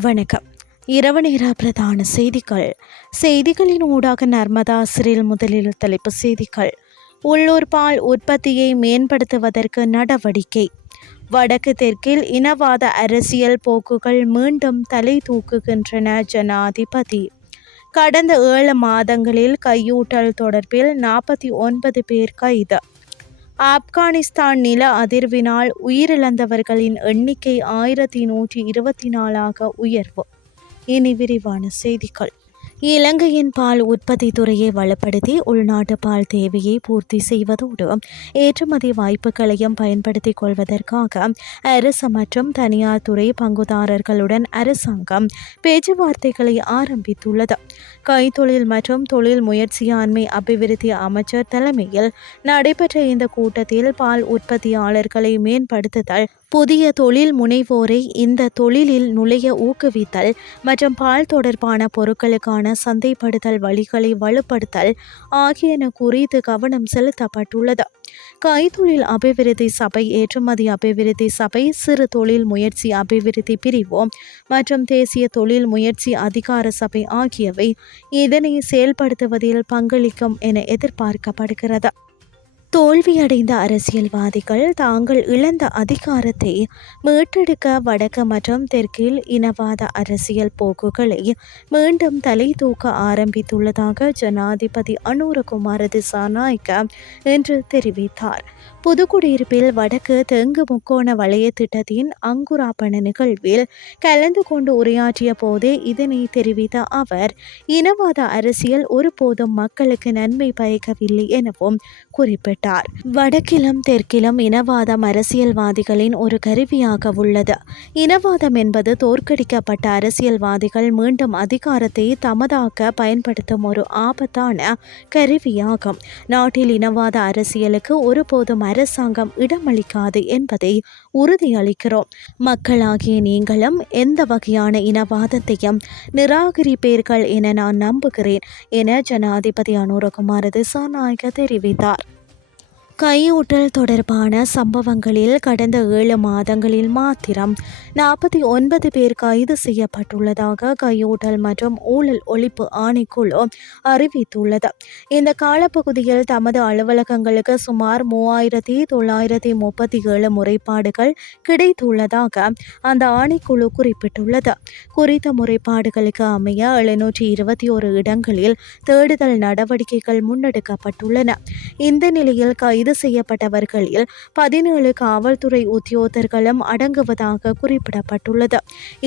வணக்கம். இரவு நேர பிரதான செய்திகள். செய்திகளின் ஊடாக நர்மதா சிறில் முதலில் தலைப்பு செய்திகள். உள்ளூர் பால் உற்பத்தியை மேம்படுத்துவதற்கு நடவடிக்கை. வடக்கு தெற்கில் இனவாத அரசியல் போக்குகள் மீண்டும் தலை தூக்குகின்றன ஜனாதிபதி. கடந்த ஏழு மாதங்களில் கையூட்டல் தொடர்பில் நாற்பத்தி ஒன்பது பேர் கைது. ஆப்கானிஸ்தான் நில அதிர்வினால் உயிரிழந்தவர்களின் எண்ணிக்கை ஆயிரத்தி நூற்றி இருபத்தி நாலாக உயர்வு. இனி விரிவான செய்திகள். இலங்கையின் பால் உற்பத்தி துறையை வலுப்படுத்தி உள்நாட்டு பால் தேவையை பூர்த்தி செய்வதோடு ஏற்றுமதி வாய்ப்புகளையும் பயன்படுத்திக் கொள்வதற்காக அரசு மற்றும் தனியார் துறை பங்குதாரர்களுடன் அரசாங்கம் பேச்சுவார்த்தைகளை ஆரம்பித்துள்ளது. கைத்தொழில் மற்றும் தொழில் முயற்சியாண்மை அபிவிருத்தி அமைச்சர் தலைமையில் நடைபெற்ற இந்த கூட்டத்தில் பால் உற்பத்தியாளர்களை மேம்படுத்துதல் புதிய தொழில் முனைவோரை இந்த தொழிலில் நுழைய ஊக்குவித்தல் மற்றும் பால் தொடர்பான பொருட்களுக்கான சந்தைப்படுத்தல் வழிகளை வலுப்படுத்தல் ஆகியன குறித்து கவனம் செலுத்தப்பட்டுள்ளது. கைத்தொழில் அபிவிருத்தி சபை ஏற்றுமதி அபிவிருத்தி சபை சிறு தொழில் முயற்சி அபிவிருத்தி பிரிவு மற்றும் தேசிய தொழில் முயற்சி அதிகார சபை ஆகியவை இதனை செயல்படுத்துவதில் பங்களிக்கும் என எதிர்பார்க்கப்படுகிறது. தோல்வியடைந்த அரசியல்வாதிகள் தாங்கள் இழந்த அதிகாரத்தை மீட்டெடுக்க வடக்கு மற்றும் தெற்கில் இனவாத அரசியல் போக்குகளை மீண்டும் தலை தூக்க ஆரம்பித்துள்ளதாக ஜனாதிபதி அனுரகுமார திசாநாயக்க என்று தெரிவித்தார். புதுக்குடியிருப்பில் வடக்கு தெங்கு முக்கோண வளைய திட்டத்தின் அங்குராப்பண நிகழ்வில் கலந்து கொண்டு உரையாற்றிய போதே இதனை தெரிவித்த அவர் இனவாத அரசியல் ஒருபோதும் மக்களுக்கு நன்மை பயக்கவில்லை எனவும் குறிப்பிட்டார். குறிப்பிட்டார் வடக்கிலும் தெற்கிலும் இனவாதம் அரசியல்வாதிகளின் ஒரு கருவியாக உள்ளது. இனவாதம் என்பது தோற்கடிக்கப்பட்ட அரசியல்வாதிகள் மீண்டும் அதிகாரத்தை தமதாக்க பயன்படுத்தும் ஒரு ஆபத்தான கருவியாகும். நாட்டில் இனவாத அரசியலுக்கு ஒருபோதும் அரசாங்கம் இடமளிக்காது என்பதை உறுதியளிக்கிறோம். மக்களாகிய நீங்களும் எந்த வகையான இனவாதத்தையும் நிராகரிப்பீர்கள் என நான் நம்புகிறேன் என ஜனாதிபதி அனுரகுமார திசாநாயக்க தெரிவித்தார். கையூட்டல் தொடர்பான சம்பவங்களில் கடந்த ஏழு மாதங்களில் மாத்திரம் நாற்பத்தி ஒன்பது பேர் கைது செய்யப்பட்டுள்ளதாக கையூட்டல் மற்றும் ஊழல் ஒழிப்பு ஆணைக்குழு அறிவித்துள்ளது. இந்த காலப்பகுதியில் தமது அலுவலகங்களுக்கு சுமார் மூவாயிரத்தி தொள்ளாயிரத்தி முப்பத்தி ஏழு முறைப்பாடுகள் கிடைத்துள்ளதாக அந்த ஆணைக்குழு குறிப்பிட்டுள்ளது. குறித்த முறைப்பாடுகளுக்கு அமைய எழுநூற்றி இருபத்தி ஒரு இடங்களில் தேடுதல் நடவடிக்கைகள் முன்னெடுக்கப்பட்டுள்ளன. இந்த நிலையில் கைது கைது செய்யப்பட்டவர்களில் பதினேழு காவல்துறை உத்தியோகர்களும் அடங்குவதாக குறிப்பிடப்பட்டுள்ளது.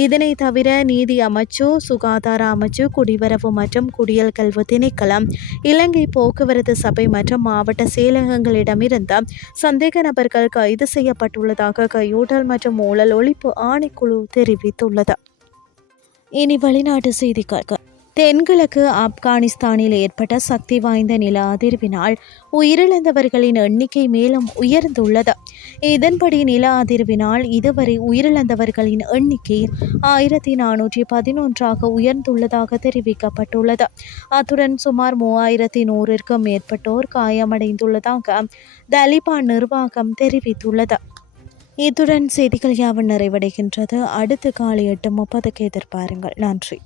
இதனை தவிர நீதி அமைச்சு சுகாதார அமைச்சு குடிவரவு மற்றும் குடியல் கல்வி திணைக்களம் இலங்கை போக்குவரத்து சபை மற்றும் மாவட்ட செயலகங்களிடமிருந்து சந்தேக நபர்கள் கைது செய்யப்பட்டுள்ளதாக கையூட்டல் மற்றும் ஊழல் ஒழிப்பு ஆணைக்குழு தெரிவித்துள்ளது. இனி வெளிநாட்டு செய்திகள். தென்கிழக்கு ஆப்கானிஸ்தானில் ஏற்பட்ட சக்தி வாய்ந்த நில அதிர்வினால் உயிரிழந்தவர்களின் எண்ணிக்கை மேலும் உயர்ந்துள்ளது. இதன்படி நில அதிர்வினால் இதுவரை உயிரிழந்தவர்களின் எண்ணிக்கை ஆயிரத்தி நானூற்றி பதினொன்றாக உயர்ந்துள்ளதாக தெரிவிக்கப்பட்டுள்ளது. அத்துடன் சுமார் மூவாயிரத்தி நூறிற்கும் மேற்பட்டோர் காயமடைந்துள்ளதாக தலிபான் நிர்வாகம் தெரிவித்துள்ளது. இத்துடன் செய்திகள் யாவும் நிறைவடைகின்றது. அடுத்து காலை எட்டு முப்பதுக்கு எதிர்பாருங்கள். நன்றி.